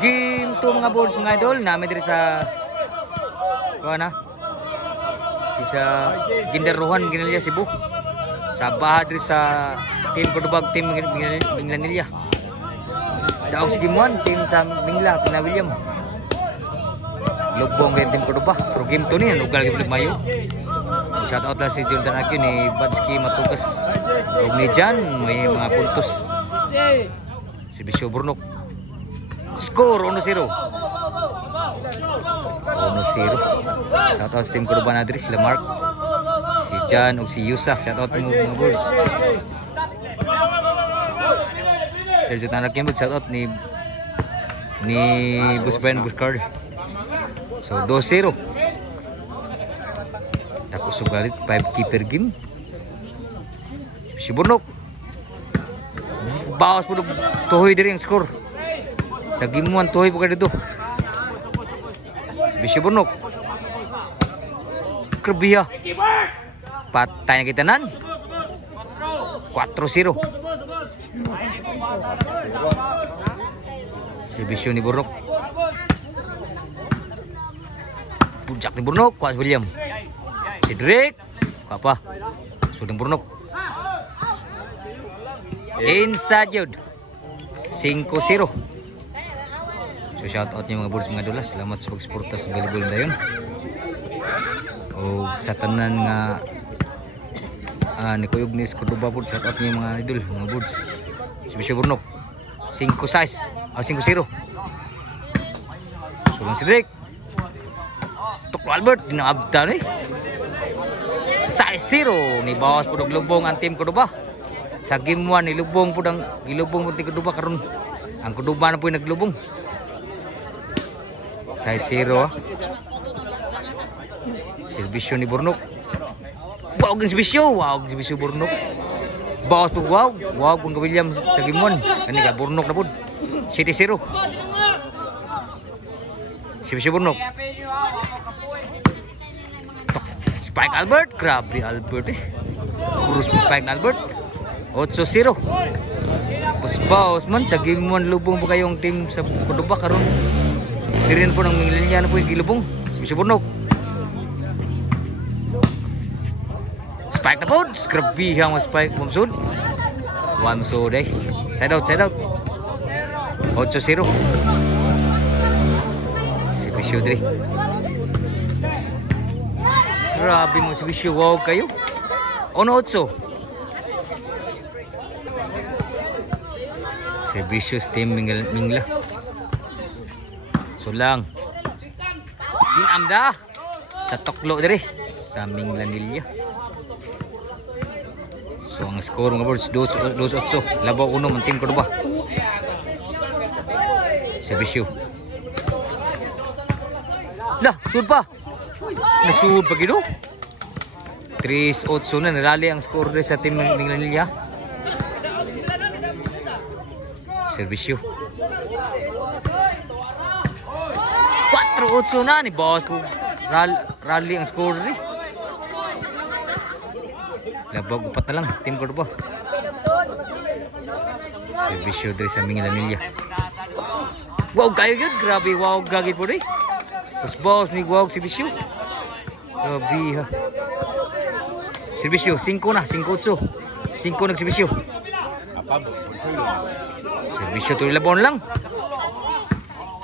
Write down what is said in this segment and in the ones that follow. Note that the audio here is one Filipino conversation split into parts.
Game to mga boards mga idol. Namin diri sa sa Gindaruhan, Ginalya, Cebu. Sa baha diri sa Team Cordobag, Team Minglanilla. Daog si Game 1, team sa Mingla, Pina William. Lubong rin Team Cordoba. Pero game 2 niya, nugal game mayo. Shout out lang si Jordan Aquino ni Badski Matugas. Huwag ni Jan, may mga puntos. Si Bisyo Burnok. Score 1-0. 1-0. Shout out sa Team Cordoba na diri, sila Mark, si Jan o si Yusa. Shout out mo mga boys. Sir Jordan Aquino, shout out ni Bus Brian Buscard. So 2-0. Tapos sugalit 5 keeper game. Si Burnok. Bawas po tuhoy diri ang score. Sa game 1 tuhoy po ka dito. Si Burnok. Kerbiya. Patay na kita nan. 4-0. Si Bisyo ni Burnok. Puncak ni Burnok, kuas William. Si Drake, apa? Sudang Burnok. Inside yun. 5-0. So shout out niyo mga boards mga dolas. Salamat sa pagsuporta sa volleyball na yun. O sa tanan nga ni Kuyog ni Cordoba boards. Shout out niyo mga idol, mga boards. Si Bisyo Burnok. 5-6. 5-0. Sulang si Drake. Tuklo Albert, dinaabda ni. 6-0 ni bawas po ng lubong ang Team Cordoba. Sa game 1 ni lubong po ng gilubong po ni Cordoba karon. Ang Cordoba na po yung naglubong. 6-0 Servisyo ni Burnok. Wow, ang servisyo. Wow, ang servisyo Burnok. Bawas po, wow. Wow, kung William sa game 1. Kani ka, Burnok na po. 7-0. Servisyo Burnok. Spike Albert, grabe Albert Kurus mo Spike Albert. 8-0. Bawas man sa game 1 lubong po kayong team sa Cordoba karon. Dirin po ng Minglanilla na po yung gilubong. Si Burnok. Spike na po. Grabe ang Spike Mamsud. 1-0 eh. Side out, side out. 8-0. Si Bisyo diri. Grabe mo si Bisyo, wow kayo. 1-8. Si Bisyo team Mingla. Sulang. Inamda sa Toklo dire sa Minglanilla. So ang score mga boards 2-8. Labaw uno ang Team Cordoba. Si Bisyo. Lah, sud pa. Nasud pa gino. 3-8 na narali ang score sa Team Minglanilla. Servisyo. 4-8 na ni boss po. Rally ang score rin. Labag upat na lang Team Cordoba. Servisyo dari sa Minglanilla. Wow, kayo yun. Grabe, wow, gagit po rin. Tapos boss ni wow, servisyo. Grabe ha. Servisyo, 5 na, 5-8. 5 nagservisyo. Servisyo tuloy labon lang.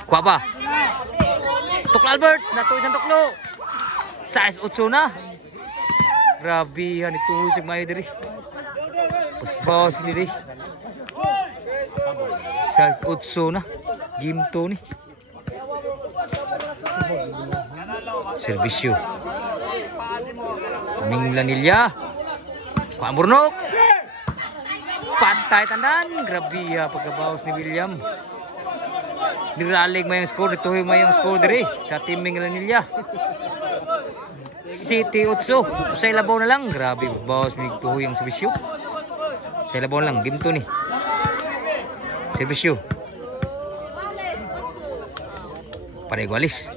Kuha ba? Tuklo Albert, nato isang tuklo. 6-8 na. Grabe ha, nituhoy sa mga diri. Pas ni diri. 6-8 na. Game 2 ni. Servisyo. Minglanilla. Kuha Burnok. Pantay tandan. Grabe ha, pagkabawas ni William. Niralig may yung score. Dito may yung score diri sa Team Minglanilla. 7-8. Sa ilabaw na lang. Grabe, bawas may tuhoy yung servisyo. Sa ilabaw na lang. Game 2 ni. Servisyo. Para igualis.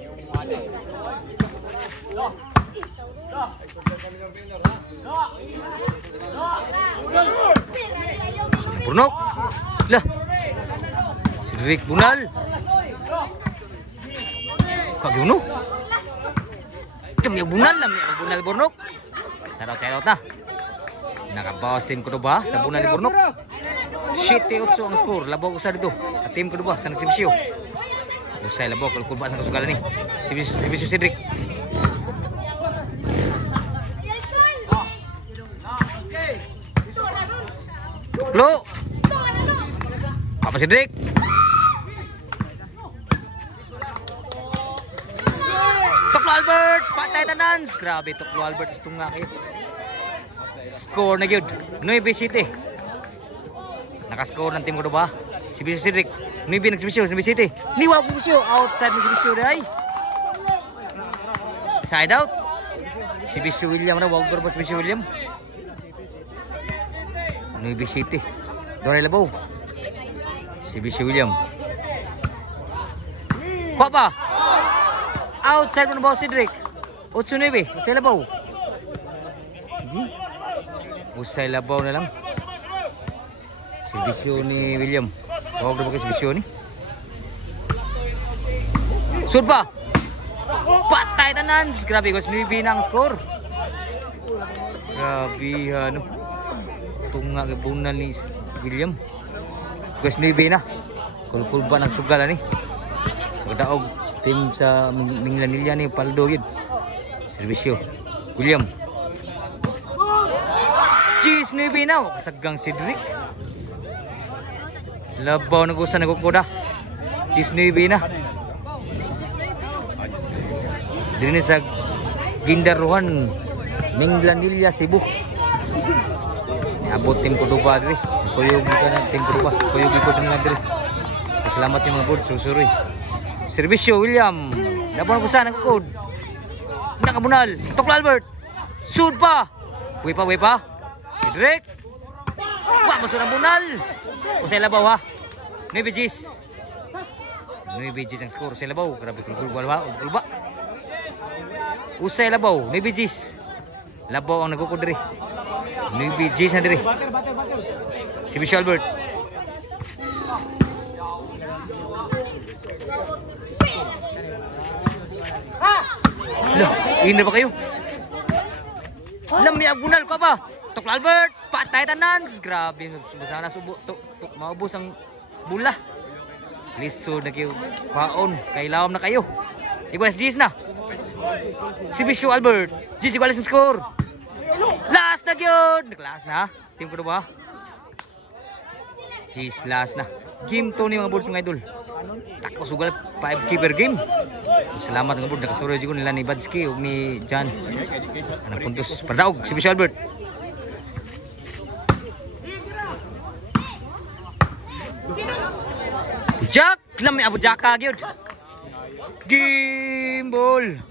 Burnok. Lah. Si Rick Bunal. Kagino? Tumiyag bunal Bornok. Sarot na. Nakabawas team Cordoba sa bunal ni Bornok. 7-8 ang score. Labaw usa dito. At team Cordoba sa nagsibisyo. Usay labaw kulkulba sa kasugalan ni. Sibisyo Cedric. Tuklo. Papa Cedric. Tuklo Albert, patay tanan. Grabe Tuklo Albert istunga kayo. Score na gyud. 9-7. Naka-score ng team Cordoba. Sibisyo Cedric. 9 nagsibisyo, 9-7. Niwa ko bisyo outside ng sibisyo dai. Side out. Sibisyo William na wag pero sibisyo William. 9-7. Doray labaw. Sibisyo William. Kuha pa. Outside mo na ba Cedric? 8-9. Usay labaw. Usay labaw na lang. Sibisyo ni William. Huwag na ba kayo sibisyo ni? Sud pa. Patay tanan. Grabe ko. 9 na ang score. Grabe ano. Tunga kibunan ni William. Gus 9 na. Kulkulba ng sugal ni. Pagdaog team sa Minglanilla ni Paldo yun. Servisyo. William. Cheese 9 na. Kasagang Cedric. Labaw na gusa nagkukuda. Cheese 9 na. Dini sa Gindaruhan Minglanilla Cebu. Abot team Cordoba diri. Kuyog ka ng team Cordoba. Kuyog ko na diri. Salamat yung mga board susuroy. Servisyo William. Laban ko sana nagkukod. Nakabunal. Tuklo Albert. Sud pa. Uwi pa. Cedric. Wah, masuk ang bunal. Usay labaw ha. 9 G's. 9 G's ang score. Usay labaw. Grabe kulba. Usay labaw. 9 G's. Labaw ang nagkukod diri. 9 G's na diri. Sibisyo Albert. Lah, ini ba kayo? Lamyag bunal ko ba? Tuklo Albert, patay tanan. Grabe, sana subo maubos ang bula. Lisod na kayo. Paon, kailawam na kayo. Iguas G's na. Sibisyo Albert. G's igualis ang score. Last na yun. Last na. Team ko ba? G's last na. Game to ni mga boards mga idol. Tako sugal 5 keeper game. So, salamat mga board. Nakasuro dyan nila ni Badski o ni John. Anong puntos? Pardaog. Sibisyo Albert. Jack! Lami abo Jack kagiyod. Game ball.